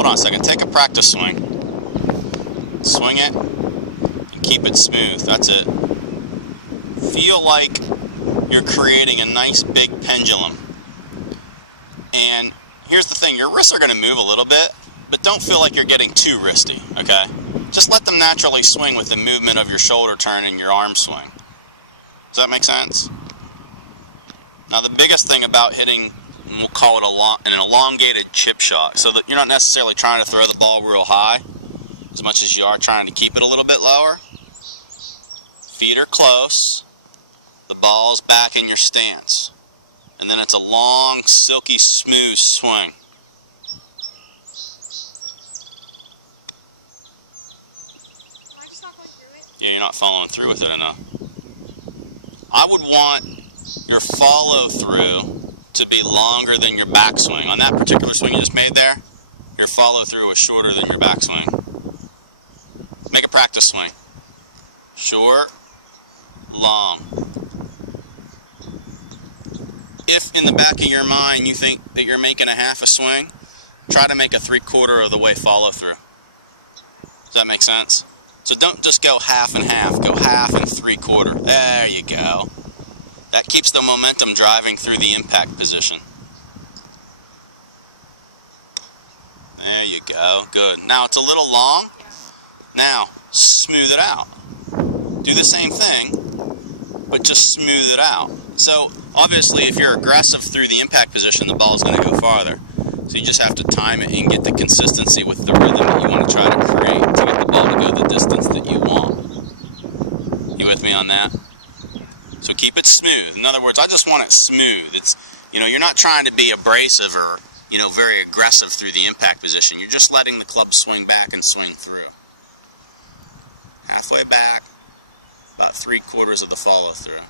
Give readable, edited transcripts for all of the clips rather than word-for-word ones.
Hold on a second. Take a practice swing. Swing it and keep it smooth. That's it. Feel like you're creating a nice big pendulum. And here's the thing, your wrists are going to move a little bit, but don't feel like you're getting too wristy, okay? Just let them naturally swing with the movement of your shoulder turn and your arm swing. Does that make sense? Now the biggest thing about hitting, we'll call it an elongated chip shot, so that you're not necessarily trying to throw the ball real high, as much as you are trying to keep it a little bit lower. Feet are close, the ball's back in your stance, and then it's a long, silky, smooth swing. Yeah, you're not following through with it enough. I would want your follow through to be longer than your backswing. On that particular swing you just made there, your follow through was shorter than your backswing. Make a practice swing. Short, long. If in the back of your mind you think that you're making a half a swing, try to make a 3/4 of the way follow through. Does that make sense? So don't just go half and half, go half and 3/4. There you go. That keeps the momentum driving through the impact position. There you go, good. Now it's a little long. Now, smooth it out. Do the same thing, but just smooth it out. So, obviously, if you're aggressive through the impact position, the ball's going to go farther. So you just have to time it and get the consistency with the rhythm that you want to try to create to get the ball to go the distance that you want. You with me on that? So keep it smooth. In other words, I just want it smooth. It's, you're not trying to be abrasive or, very aggressive through the impact position. You're just letting the club swing back and swing through. Halfway back, about 3/4 of the follow through.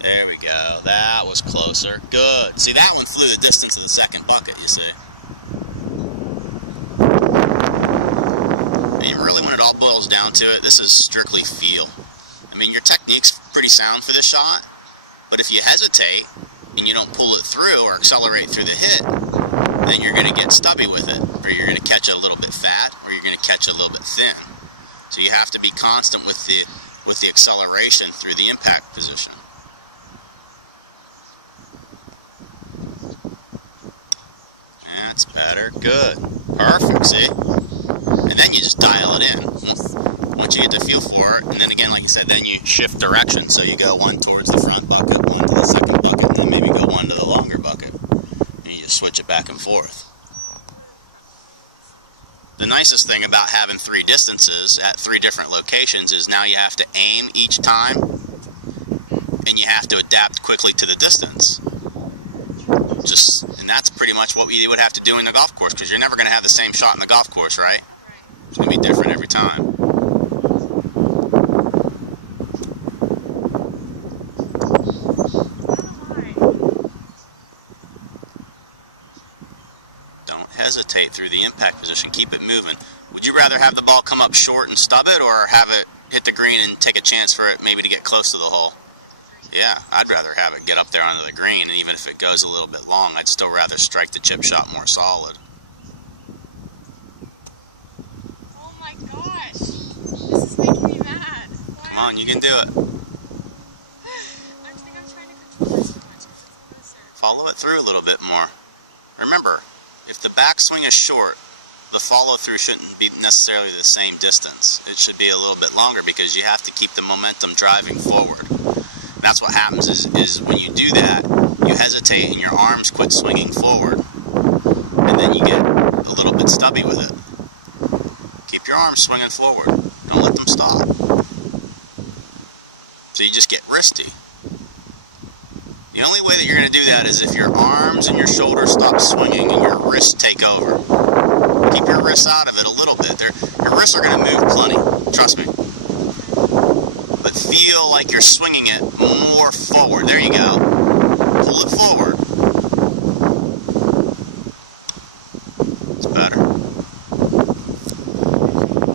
There we go. That was closer. Good. See, that one flew the distance of the second bucket, you see. And really, when it all boils down to it, this is strictly feel. I mean, your technique's pretty sound for this shot, but if you hesitate and you don't pull it through or accelerate through the hit, then you're going to get stubby with it, or you're going to catch it a little bit fat, or you're going to catch it a little bit thin. So you have to be constant with the acceleration through the impact position. That's better. Good. Perfect, see? And then you just dial it in. Once you get the feel for it, and then again, like you said, then you shift direction. So you go one towards the front bucket, one to the second bucket, and then maybe go one to the longer bucket. And you just switch it back and forth. The nicest thing about having 3 distances at 3 different locations is now you have to aim each time, and you have to adapt quickly to the distance. And that's pretty much what you would have to do in the golf course, because you're never going to have the same shot in the golf course, right? It's going to be different every time. Don't hesitate through the impact position. Keep it moving. Would you rather have the ball come up short and stub it, or have it hit the green and take a chance for it maybe to get close to the hole? Yeah, I'd rather have it get up there onto the green, and even if it goes a little bit long, I'd still rather strike the chip shot more solid. Oh my gosh, this is making me mad. Come on, you can do it. I think I'm trying to control this too much because it's closer. Follow it through a little bit more. Remember, if the backswing is short, the follow-through shouldn't be necessarily the same distance. It should be a little bit longer because you have to keep the momentum driving forward. That's what happens is when you do that, you hesitate and your arms quit swinging forward, and then you get a little bit stubby with it. Keep your arms swinging forward. Don't let them stop. So you just get wristy. The only way that you're going to do that is if your arms and your shoulders stop swinging and your wrists take over. Keep your wrists out of it a little bit. Your wrists are going to move plenty. Trust me. But feel like you're swinging it more forward. There you go. Pull it forward.